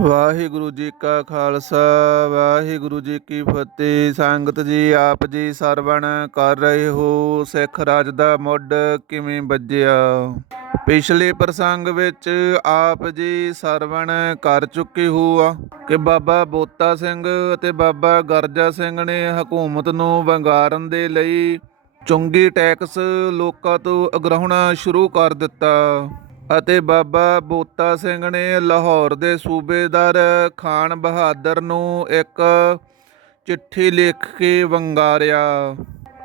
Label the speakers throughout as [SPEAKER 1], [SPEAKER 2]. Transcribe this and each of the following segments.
[SPEAKER 1] ਵਾਹਿਗੁਰੂ ਜੀ ਕਾ ਖਾਲਸਾ, ਵਾਹਿਗੁਰੂ ਜੀ ਕੀ ਫਤਿਹ। ਸੰਗਤ ਜੀ, ਆਪ ਜੀ ਸਰਵਣ ਕਰ ਰਹੇ ਹੋ। ਸਿੱਖ ਰਾਜ ਦਾ ਮੁੱਢ ਕਿਵੇਂ ਵੱਜਿਆ? ਪਿਛਲੇ ਪ੍ਰਸੰਗ ਵਿੱਚ ਆਪ ਜੀ ਸਰਵਣ ਕਰ ਚੁੱਕੇ ਹੋ ਆ ਕਿ ਬਾਬਾ ਬੋਤਾ ਸਿੰਘ ਅਤੇ ਬਾਬਾ ਗਰਜਾ ਸਿੰਘ ਨੇ ਹਕੂਮਤ ਨੂੰ ਵੰਗਾਰਨ ਦੇ ਲਈ ਚੁੰਗੀ ਟੈਕਸ ਲੋਕਾਂ ਤੋਂ ਅਗਰਾਉਣਾ ਸ਼ੁਰੂ ਕਰ ਦਿੱਤਾ। ਅਤੇ ਬਾਬਾ ਬੋਤਾ ਸਿੰਘ ਨੇ ਲਾਹੌਰ ਦੇ ਸੂਬੇਦਾਰ ਖਾਨ ਬਹਾਦਰ ਨੂੰ ਇੱਕ ਚਿੱਠੀ ਲਿਖ ਕੇ ਵੰਗਾਰਿਆ।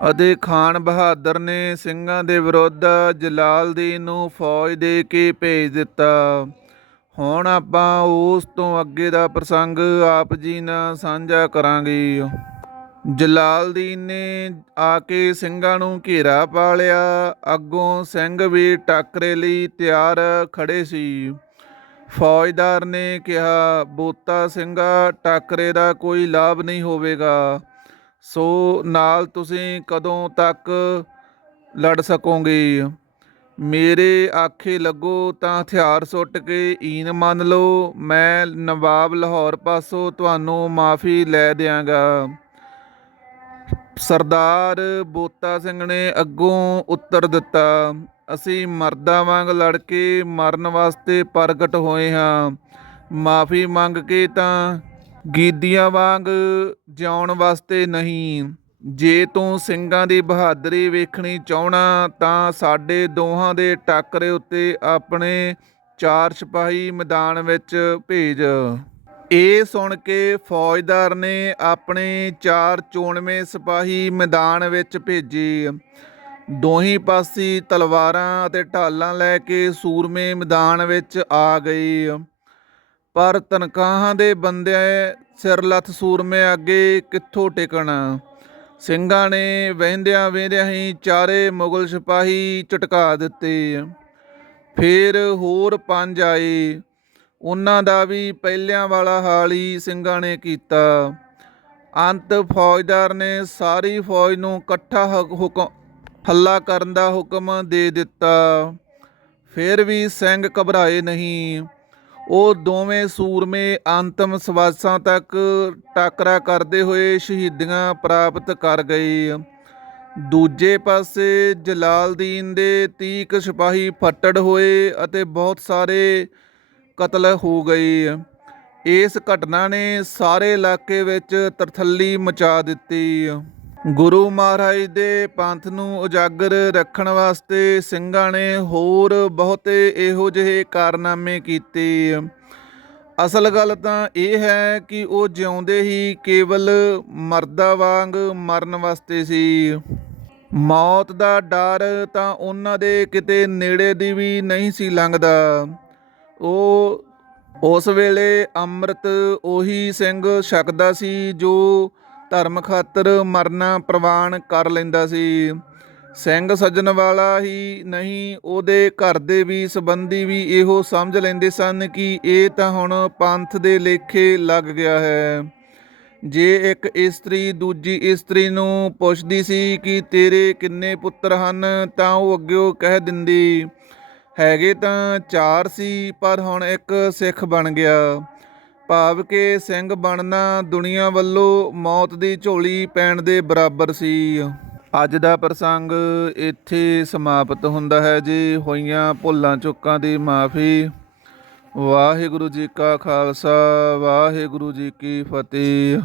[SPEAKER 1] ਅਤੇ ਖਾਨ ਬਹਾਦਰ ਨੇ ਸਿੰਘਾਂ ਦੇ ਵਿਰੁੱਧ ਜਲਾਲਦੀਨ ਨੂੰ ਫੌਜ ਦੇ ਕੇ ਭੇਜ ਦਿੱਤਾ। ਹੁਣ ਆਪਾਂ ਉਸ ਤੋਂ ਅੱਗੇ ਦਾ ਪ੍ਰਸੰਗ ਆਪ ਜੀ ਨਾਲ ਸਾਂਝਾ ਕਰਾਂਗੇ। ਜਲਾਲਦੀਨ ਨੇ ਆ ਕੇ ਸਿੰਘਾਂ ਨੂੰ ਘੇਰਾ ਪਾ ਲਿਆ। ਅੱਗੋਂ ਸਿੰਘ ਵੀ ਟਾਕਰੇ ਲਈ ਤਿਆਰ ਖੜੇ ਸੀ। ਫੌਜਦਾਰ ਨੇ ਕਿਹਾ, ਬੋਤਾ ਸਿੰਘਾ, ਟਾਕਰੇ ਦਾ ਕੋਈ ਲਾਭ ਨਹੀਂ ਹੋਵੇਗਾ। ਸੋ ਨਾਲ ਤੁਸੀਂ ਕਦੋਂ ਤੱਕ ਲੜ ਸਕੋਗੇ? ਮੇਰੇ ਆਖੇ ਲੱਗੋ ਤਾਂ ਹਥਿਆਰ ਸੁੱਟ ਕੇ ਈਨ ਮੰਨ ਲਓ। ਮੈਂ ਨਵਾਬ ਲਾਹੌਰ ਪਾਸੋਂ ਤੁਹਾਨੂੰ ਮਾਫੀ ਲੈ ਦਿਆਂਗਾ। ਸਰਦਾਰ ਬੋਤਾ ਸਿੰਘ ਨੇ ਅੱਗੋਂ ਉੱਤਰ ਦਿੱਤਾ, ਅਸੀਂ ਮਰਦਾਂ ਵਾਂਗ ਲੜ ਕੇ ਮਰਨ ਵਾਸਤੇ ਪ੍ਰਗਟ ਹੋਏ ਹਾਂ। ਮਾਫੀ ਮੰਗ ਕੇ ਤਾਂ ਗੀਦੀਆਂ ਵਾਂਗ ਜਿਉਣ ਵਾਸਤੇ ਨਹੀਂ। ਜੇ ਤੂੰ ਸਿੰਘਾਂ ਦੀ ਬਹਾਦਰੀ ਵੇਖਣੀ ਚਾਹਣਾ ਤਾਂ ਸਾਡੇ ਦੋਹਾਂ ਦੇ ਟੱਕਰੇ ਉੱਤੇ ਆਪਣੇ ਚਾਰ ਸਿਪਾਹੀ ਮੈਦਾਨ ਵਿੱਚ ਭੇਜ। ਇਹ ਸੁਣ ਕੇ ਫੌਜਦਾਰ ਨੇ ਆਪਣੇ ਚਾਰ ਚੋਣਵੇਂ ਸਿਪਾਹੀ ਮੈਦਾਨ ਵਿੱਚ ਭੇਜੇ। ਦੋਹੀ ਪਾਸੀ ਤਲਵਾਰਾਂ ਅਤੇ ਢਾਲਾਂ ਲੈ ਕੇ ਸੂਰਮੇ ਮੈਦਾਨ ਵਿੱਚ ਆ ਗਏ ਪਰ ਤਨਖਾਹਾਂ ਦੇ ਬੰਦੇ ਸਿਰਲੱਥ ਸੂਰਮੇ ਅੱਗੇ ਕਿੱਥੋਂ ਟਿਕਣ? ਸਿੰਘਾਂ ਨੇ ਵਹਿੰਦਿਆਂ ਵਹਿੰਦਿਆਂ ਹੀ ਚਾਰੇ ਮੁਗਲ ਸਿਪਾਹੀ ਝਟਕਾ ਦਿੱਤੇ। ਫਿਰ ਹੋਰ ਪੰਜ ਆਏ। ਉਹਨਾਂ ਦਾ ਵੀ ਪਹਿਲਿਆਂ ਵਾਲਾ ਹਾਲ ਹੀ ਸਿੰਘਾਂ ਨੇ ਕੀਤਾ। ਅੰਤ ਫੌਜਦਾਰ ਨੇ ਸਾਰੀ ਫੌਜ ਨੂੰ ਇਕੱਠਾ ਹ- ਹੁਕਮ, ਹੱਲਾ ਕਰਨ ਦਾ ਹੁਕਮ ਦੇ ਦਿੱਤਾ। ਫਿਰ ਵੀ ਸਿੰਘ ਘਬਰਾਏ ਨਹੀਂ। ਉਹ ਦੋਵੇਂ ਸੂਰਮੇ ਅੰਤਮ ਸਵਾਸਾਂ ਤੱਕ ਟਾਕਰਾ ਕਰਦੇ ਹੋਏ ਸ਼ਹੀਦੀਆਂ ਪ੍ਰਾਪਤ ਕਰ ਗਏ। ਦੂਜੇ ਪਾਸੇ ਜਲਾਲਦੀਨ ਦੇ 30 ਸਿਪਾਹੀ ਫੱਟੜ ਹੋਏ ਅਤੇ ਬਹੁਤ ਸਾਰੇ ਕਤਲ ਹੋ ਗਈ। ਇਸ ਘਟਨਾ ਨੇ ਸਾਰੇ ਇਲਾਕੇ ਵਿੱਚ ਤਰਥੱਲੀ ਮਚਾ ਦਿੱਤੀ। ਗੁਰੂ ਮਹਾਰਾਜ ਦੇ ਪੰਥ ਨੂੰ ਉਜਾਗਰ ਰੱਖਣ ਵਾਸਤੇ ਸਿੰਘਾਂ ਨੇ ਹੋਰ ਬਹੁਤੇ ਇਹੋ ਜਿਹੇ ਕਾਰਨਾਮੇ ਕੀਤੇ। ਅਸਲ ਗੱਲ ਤਾਂ ਇਹ ਹੈ ਕਿ ਉਹ ਜਿਉਂਦੇ ਹੀ ਕੇਵਲ ਮਰਦਾ ਵਾਂਗ ਮਰਨ ਵਾਸਤੇ ਸੀ। ਮੌਤ ਦਾ ਡਰ ਤਾਂ ਉਹਨਾਂ ਦੇ ਕਿਤੇ ਨੇੜੇ ਦੀ ਵੀ ਨਹੀਂ ਸੀ ਲੰਘਦਾ। ਉਹ ਉਸ ਵੇਲੇ ਅੰਮ੍ਰਿਤ ਉਹੀ ਸਿੰਘ ਛਕਦਾ ਸੀ ਜੋ ਧਰਮ ਖਾਤਰ ਮਰਨਾ ਪ੍ਰਵਾਨ ਕਰ ਲੈਂਦਾ ਸੀ। ਸਿੰਘ ਸੱਜਣ ਵਾਲਾ ਹੀ ਨਹੀਂ, ਉਹਦੇ ਘਰ ਦੇ ਵੀ ਸੰਬੰਧੀ ਵੀ ਇਹੋ ਸਮਝ ਲੈਂਦੇ ਸਨ ਕਿ ਇਹ ਤਾਂ ਹੁਣ ਪੰਥ ਦੇ ਲੇਖੇ ਲੱਗ ਗਿਆ ਹੈ। ਜੇ ਇੱਕ ਇਸਤਰੀ ਦੂਜੀ ਇਸਤਰੀ ਨੂੰ ਪੁੱਛਦੀ ਸੀ ਕਿ ਤੇਰੇ ਕਿੰਨੇ ਪੁੱਤਰ ਹਨ, ਤਾਂ ਉਹ ਅੱਗਿਓ ਕਹਿ ਦਿੰਦੀ ਹੈਗੇ ਤਾਂ ਚਾਰ ਸੀ, ਪਰ ਹੁਣ ਇੱਕ ਸਿੱਖ ਬਣ ਗਿਆ। ਭਾਵ ਕਿ ਸਿੰਘ ਬਣਨਾ ਦੁਨੀਆ ਵੱਲੋਂ ਮੌਤ ਦੀ ਝੋਲੀ ਪੈਣ ਦੇ ਬਰਾਬਰ ਸੀ। ਅੱਜ ਦਾ ਪ੍ਰਸੰਗ ਇੱਥੇ ਸਮਾਪਤ ਹੁੰਦਾ ਹੈ ਜੀ। ਹੋਈਆਂ ਭੁੱਲਾਂ ਚੁੱਕਾਂ ਦੀ ਮਾਫੀ। ਵਾਹਿਗੁਰੂ ਜੀ ਕਾ ਖਾਲਸਾ, ਵਾਹਿਗੁਰੂ ਜੀ ਕੀ ਫਤਿਹ।